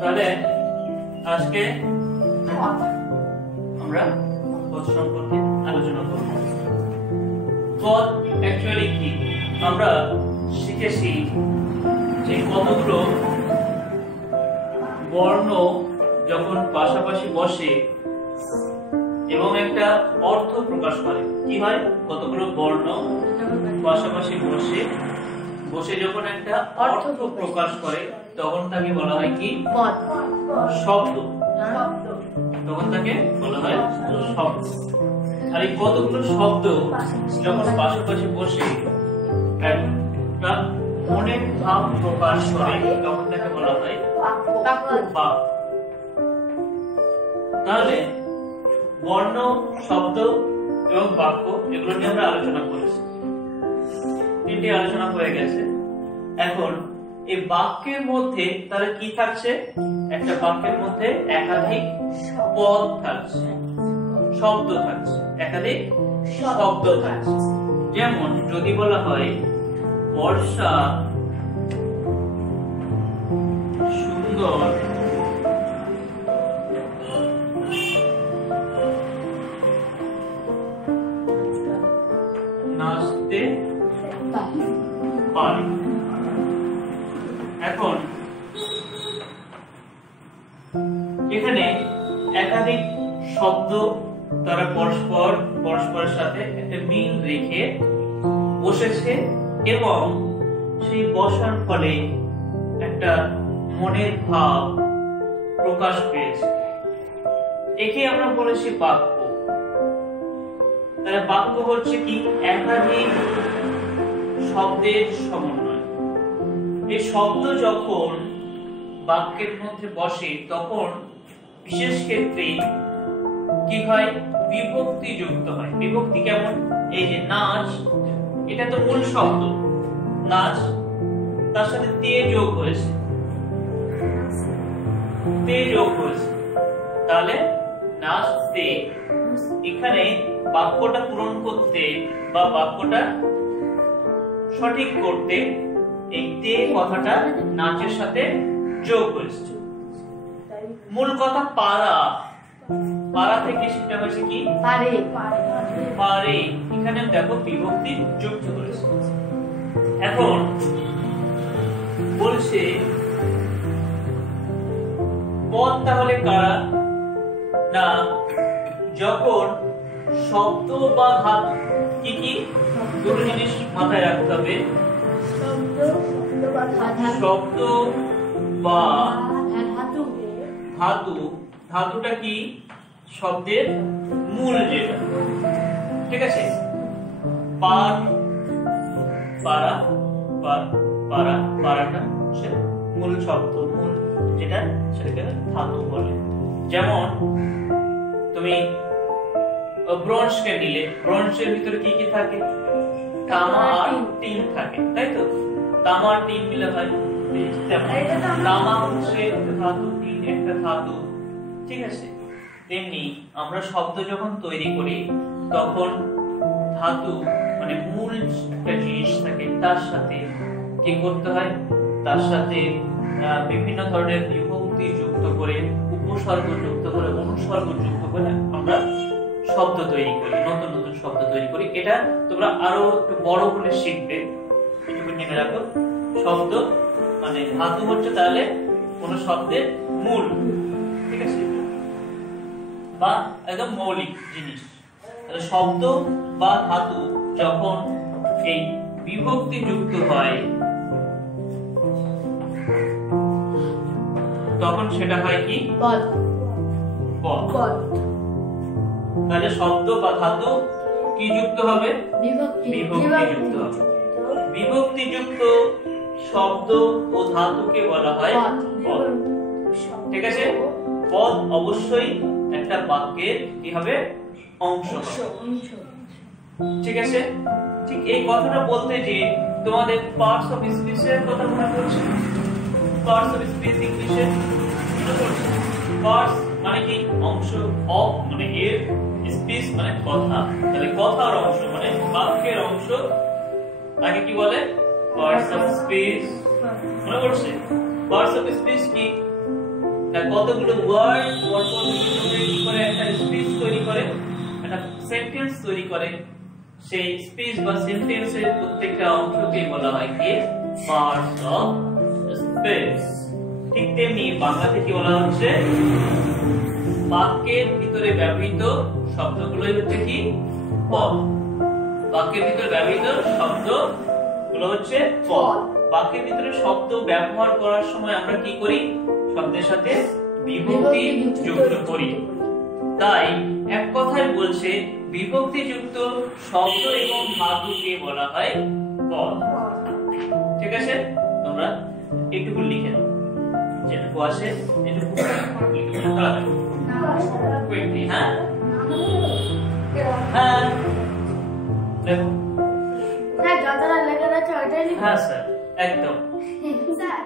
তাহলে আজকে আমরা পদ সম্পর্কে আলোচনা করব। পদ অ্যাকচুয়ালি কি আমরা শিখেছি যে কতগুলো বর্ণ যখন পাশাপাশি বসে এবং একটা অর্থ প্রকাশ করে, কি হয়? কতগুলো বর্ণ পাশাপাশি বসে যখন একটা অর্থ প্রকাশ করে তখন তাকে বলা হয় কি? পদ। শব্দ। তখন তাকে বলা হয় শব্দ। আর এই কতগুলো শব্দ যখন পাশাপাশি বসে একটা মনের ভাব প্রকাশ করে তখন তাকে বলা হয় বাক্য। তাহলে বর্ণ, শব্দ এবং বাক্য এগুলো নিয়ে আমরা আলোচনা করেছি। তিনটি আলোচনা হয়ে গেছে। এখন এই বাক্যের মধ্যে তাহলে কি থাকছে? একটা বাক্যের মধ্যে একাধিক পদ থাকছে, শব্দ থাকছে, একাধিক শব্দ থাকছে। যেমন যদি বলা হয় বর্ষা সুন্দর নাচতে পারে। এখন এখানে একাধিক শব্দ তারা পরস্পরের সাথে একটা মিল রেখে বসেছে এবং সেই বসার ফলে একটা মনের ভাব প্রকাশ পেয়েছে। একে আমরা বলেছি বাক্য। তাহলে বাক্য হচ্ছে কি? একাধিক শব্দের সমন্বয়। এই শব্দ যখন বাক্যের মধ্যে বসে তখন বিশেষ ক্ষেত্রে কি হয়? বিভক্তি যুক্ত হয়। বিভক্তি কেমন? এই যে নাচ, এটা তো মূল শব্দ নাচ, তার সাথে তে যোগ হয়েছে, তাহলে নাচতে। এখানে বাক্যটা পূরণ করতে বা বাক্যটা সঠিক করতে এই তে কথাটা নাচের সাথে যোগ হয়েছে। মূল কথা পারা, পারা থেকে সেটা হয়েছে কি? পারে। এখানে দেখো বিভক্তি যুক্ত করেছে। এখন বলছে পদ তাহলে কারা? না, যখন শব্দ বা ধাতু, কি কি দুটো জিনিস মাথায় রাখতে হবে। শব্দ বা ধাতু। ধাতুটা কি? শব্দের মূল যেটা, ঠিক আছে? পারাটা সে মূল শব্দ, মূল যেটা সেটাকে ধাতু বলে। যেমন তুমি ব্রোঞ্জকে নিলে, ব্রোঞ্জের ভিতরে কি কি থাকে? তামা আর টিন থাকে, তাই তো? তামা আর টিন মিলে হয়। তামা হচ্ছে ধাতু, টিন একটা ধাতু, ঠিক আছে? তেমনি আমরা শব্দ যখন তৈরি করি তখন ধাতু মানে মূল একটা জিনিস থাকে, তার সাথে কি করতে হয়? তার সাথে বিভিন্ন ধরনের বিভক্তি যুক্ত করে, উপসর্গ যুক্ত করে, অনুসর্গ যুক্ত করে আমরা শব্দ তৈরি করি, নতুন নতুন শব্দ তৈরি করি। এটা তোমরা আরো একটু বড় করে শিখবে, এটুকু নেমে রাখো। শব্দ মানে ধাতু হচ্ছে তাহলে কোন শব্দের মূল, ঠিক আছে? বা একদম মৌলিক জিনিস। তাহলে শব্দ বা ধাতু যখন এই বিভক্তি যুক্ত হয় তখন সেটা হয় কি? পদ। তাহলে শব্দ বা ধাতু কি যুক্ত হবে? বিভক্তি যুক্ত হবে। বিভক্তি যুক্ত শব্দ ও ধাতুকে বলা হয় পদ, ঠিক আছে? পদ অবশ্যই একটা বাক্যের কি হবে? অংশ হবে, ঠিক আছে? ঠিক এই কথাটা বলতে যে তোমাদের পার্টস অফ স্পিচ এর কথা মনে পড়ছে? পার্টস অফ স্পিচ ইংলিশে মনে পড়ছে? পার্টস মানে কি? অংশ। অফ মানে এর, স্পিচ মানে কথা। তাহলে কথার অংশ মানে বাক্যের অংশ, তাকে কি বলে? Parts of speech. মনে পড়ছে? পার্টস অফ স্পিচ কি? না কতগুলো ওয়ার্ড পরপর কি করে একটা স্পিচ তৈরি করে, একটা সেন্টেন্স তৈরি করে। সেই স্পিচ বা সেন্টেন্সের প্রত্যেকটা অংশকে বলা হয় কি পার্টস অফ স্পিচ। ঠিক তেমনি বাংলাতে কি বলা হচ্ছে, বাক্যের ভিতরে ব্যবহৃত শব্দগুলোই হচ্ছে কি পদ। বাক্যের ভিতরে ব্যবহৃত শব্দগুলো হচ্ছে পদ। বাক্যের ভিতরে শব্দ ব্যবহার করার সময় আমরা কি করি, শব্দের সাথে বিভক্তি যুক্ত করি। তাই এক কথায় বলছে বিভক্তি যুক্ত শব্দ এবং ধাতুকে বলা হয় পদ। ঠিক আছে, তোমরা একটু লিখে নাও, যেটুকু আসে এটুকু লিখে নাও। কুইকলি, হ্যাঁ হ্যাঁ দেখো, হ্যাঁ যতটা লেখা আছে ওইটাই লিখো। হ্যাঁ স্যার, একদম স্যার